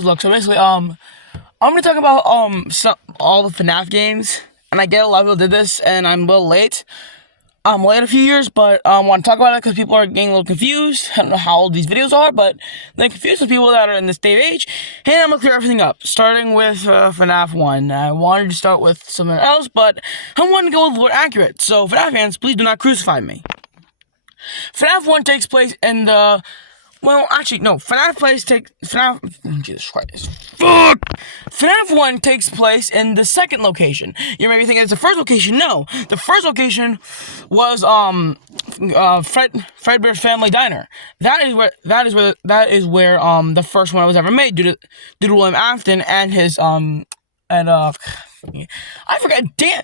Look, so basically, I'm gonna talk about all the Fnaf games, and I get a lot of people did this, and I'm a little late. I'm late a few years, but want to talk about it because people are getting a little confused. I don't know how old these videos are, but they're confused with people that are in this day of age. And I'm gonna clear everything up, starting with Fnaf 1. I wanted to start with something else, but I wanted to go with more accurate. So Fnaf fans, please do not crucify me. Fnaf 1 takes place in the Jesus Christ. Fuck! FNAF 1 takes place in the second location. You may be thinking it's the first location. No. The first location was, Fredbear's Family Diner. That is where the first one was ever made due to William Afton and his, I forgot, damn.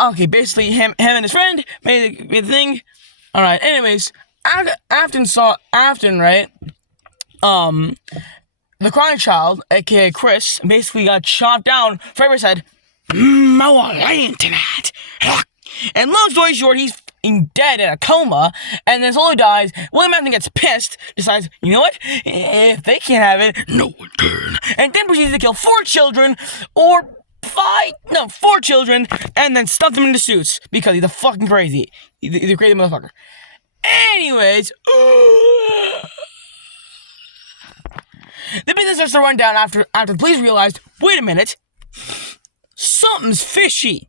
Okay, basically, him and his friend made the thing. Alright, anyways, Afton, right? The crying child, aka Chris, basically got chopped down. Fredbear said, I want land tonight. And long story short, he's dead in a coma, and then slowly dies. William Afton gets pissed, decides, you know what? If they can't have it, no one can. And then proceeds to kill 4 children, or 4 children, and then stuff them into suits, because he's a fucking crazy. He's a crazy motherfucker. Anyways, the business starts to run down after the police realized, wait a minute, something's fishy.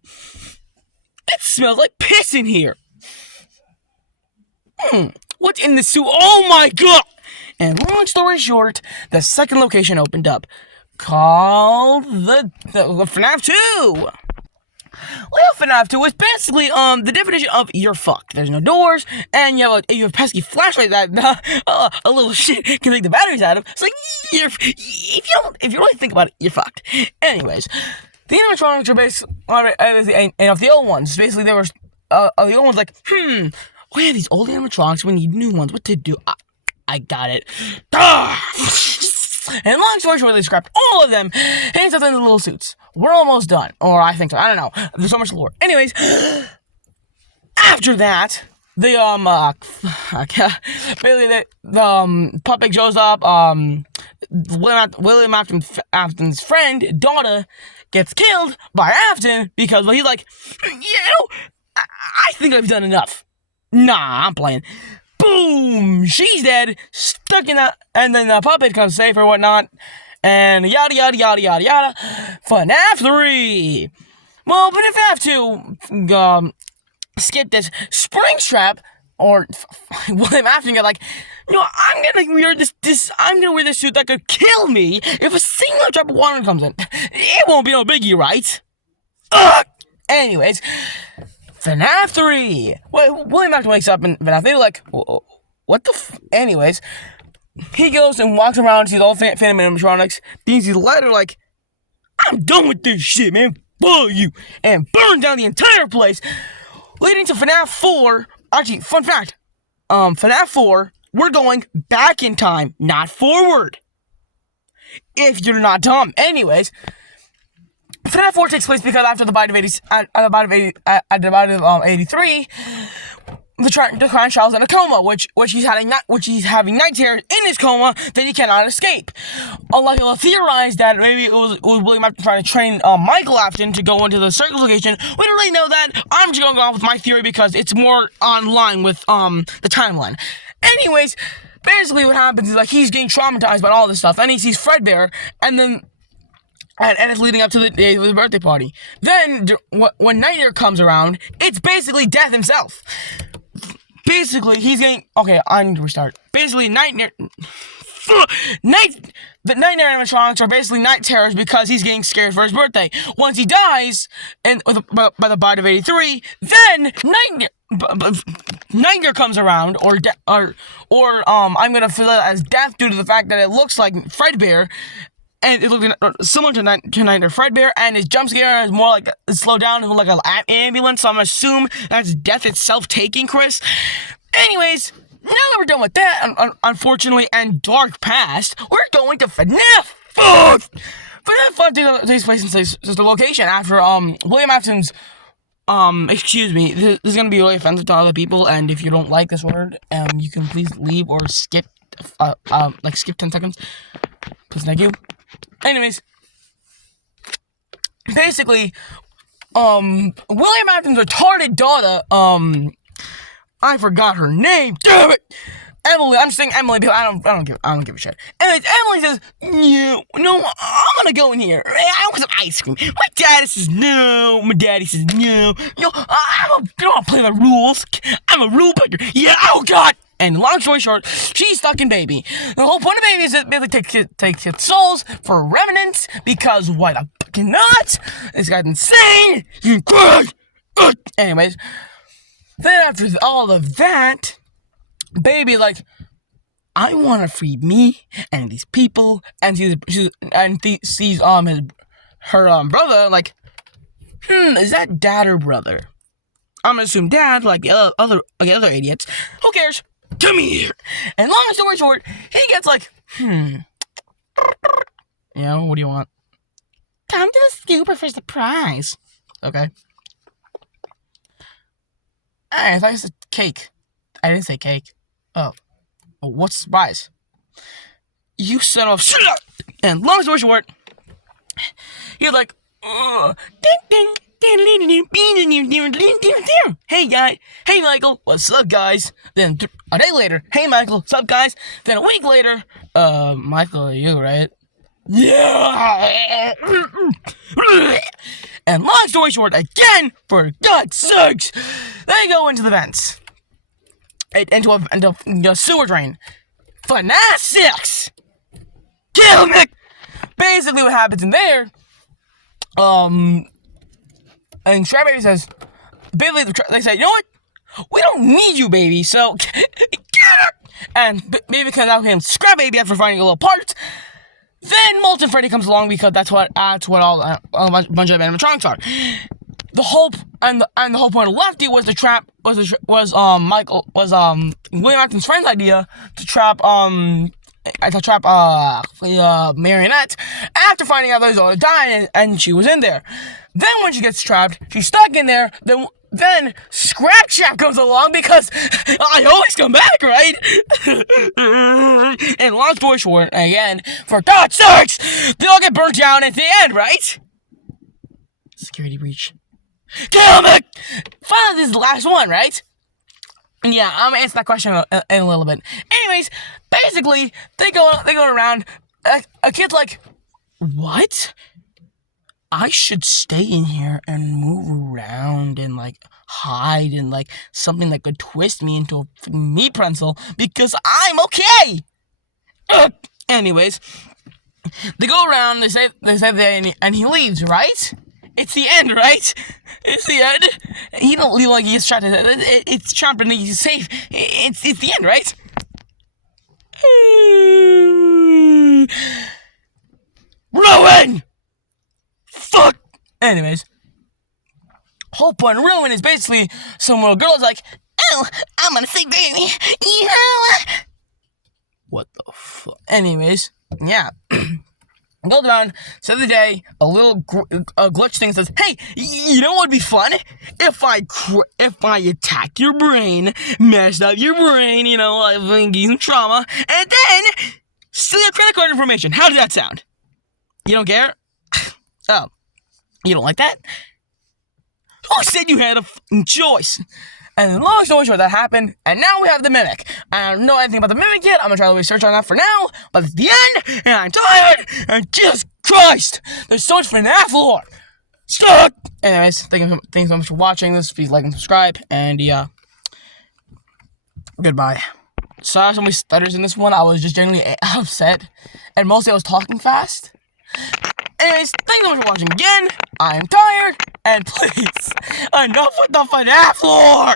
It smells like piss in here. What's in the suit? Oh my god! And long story short, the second location opened up, called the FNAF 2. Well, FNAF 2 is basically the definition of you're fucked. There's no doors, and you have a pesky flashlight that a little shit can take the batteries out of. It's like if you really think about it, you're fucked. Anyways, the animatronics are based of the old ones. Basically, there was the old ones like we have these old animatronics. We need new ones. What to do? I got it. And long story short, they scrapped all of them and stuff in the little suits. We're almost done. Or I think so. I don't know. There's so much lore. Anyways, after that, the puppet shows up, William Afton's friend, Donna, gets killed by Afton because, well, he's like, I think I've done enough. Nah, I'm playing. Boom! She's dead, stuck in that, and then the puppet comes safe or whatnot, and yada yada yada yada yada. FNAF 3! Well, but if FNAF 2, skip this, Springtrap, or William Afton got like, I'm gonna wear this suit that could kill me if a single drop of water comes in. It won't be no biggie, right? Ugh! Anyways, FNAF 3! William Afton wakes up in FNAF. They're like, what the Anyways, he goes and walks around, sees all Phantom animatronics, sees his letter like, I'm done with this shit, man. Fuck you. And burn down the entire place, leading to FNAF 4. Actually, fun fact, FNAF 4, we're going back in time, not forward. If you're not dumb. Anyways, FNAF 4 takes place because after the bite of 83, the crying child's in a coma, which he's having night terrors in his coma that he cannot escape. A lot of people theorized that maybe it was William Afton trying to train Michael Afton to go into the circle location. We don't really know that. I'm just gonna go off with my theory because it's more online with the timeline. Anyways, basically what happens is like he's getting traumatized by all this stuff, and he sees Fredbear, and then. And it's leading up to the day of his birthday party. Then, when Nightmare comes around, it's basically Death himself. Basically, he's getting... Okay, I need to restart. Basically, the Nightmare animatronics are basically night terrors because he's getting scared for his birthday. Once he dies, by the bite of 83, then Nightmare comes around, or I'm gonna feel it as Death due to the fact that it looks like Fredbear, and it looks similar to Nightmare Fredbear, and his jump scare is more like slow down, like an ambulance, so I'm gonna assume that's Death itself taking Chris. Anyways, now that we're done with that, unfortunately, and Dark Past, we're going to FNAF 4! FNAF 4 takes place in the location after, William Afton's, excuse me, this is gonna be really offensive to other people, and if you don't like this word, you can please leave or skip, skip 10 seconds. Please, thank you. Anyways, basically, William Afton's retarded daughter, I forgot her name. Damn it! Emily, I'm just saying Emily because I don't give a shit. Anyways, Emily says, no, I'm gonna go in here. I want some ice cream. My daddy says no. My daddy says no. I don't want to play by rules. I'm a rule breaker. Yeah, oh god. And long story short, she's stuck in Baby. The whole point of Baby is that basically take its souls for remnants because why the fucking not? This guy's insane. You cry. Anyways, then after all of that, Baby like, I want to free me and these people, and sees her brother like, is that dad or brother? I'm gonna assume dad, like the other idiots. Who cares? Come here. And long story short, he gets like, what do you want? Come to the scooper for surprise. Okay. I thought you said cake. I didn't say cake. Oh, what's surprise? You son of shut up! And long story short, he was like, ding ding, hey guy, hey Michael, what's up guys? Then a day later, hey Michael, what's up guys? Then a week later, Michael, are you right? Yeah. And long story short, again, for God's sakes, they go into the vents. Into a sewer drain. Fnaf 6! Kill me! Basically what happens in there, and Strawberry says, basically they say, you know what? We don't need you, Baby, so get her! And Baby comes out and Scrap Baby after finding a little part. Then Molten Freddy comes along because that's what all a bunch of animatronics are. The whole point of Lefty was to trap William Afton's friend's idea to trap Marionette after finding out that his daughter died and she was in there. Then when she gets trapped, she's stuck in there. Then Scrap Chap comes along because I always come back, right? And long story short, again, for God's sakes, they all get burnt down at the end, right? Security breach. Damn it! Finally, this is the last one, right? Yeah, I'm gonna answer that question in a little bit. Anyways, basically, they go around. A kid's like, what? I should stay in here and move around and like hide and like something that could twist me into a meat pretzel because I'm okay. Anyways, they go around. They say and he leaves, right? It's the end, right? It's the end. He don't leave like he's trying to. It's Trump and he's safe. It's the end, right? Ruin. Fuck. Anyways, whole point of Ruin is basically some little girl's like, oh, I'm gonna say Baby. Yeah. What the fuck? Anyways, yeah. Goes around, says the day, a little glitch thing says, hey, you know what would be fun? If I attack your brain, mess up your brain, like give some trauma, and then steal your credit card information. How does that sound? You don't care? Oh, you don't like that? Who said you had a choice? And long story short, that happened, and now we have the Mimic. I don't know anything about the Mimic yet. I'm gonna try to research on that for now, but it's the end, and I'm tired, and Jesus Christ, there's so much Fnaf lore. Stop! Anyways, thank you so much for watching this. Please like and subscribe, and yeah, goodbye. Sorry for so many stutters in this one. I was just genuinely upset, and mostly I was talking fast. Anyways, thank you so much for watching again. I am tired, and please, enough with the Fnaf lore!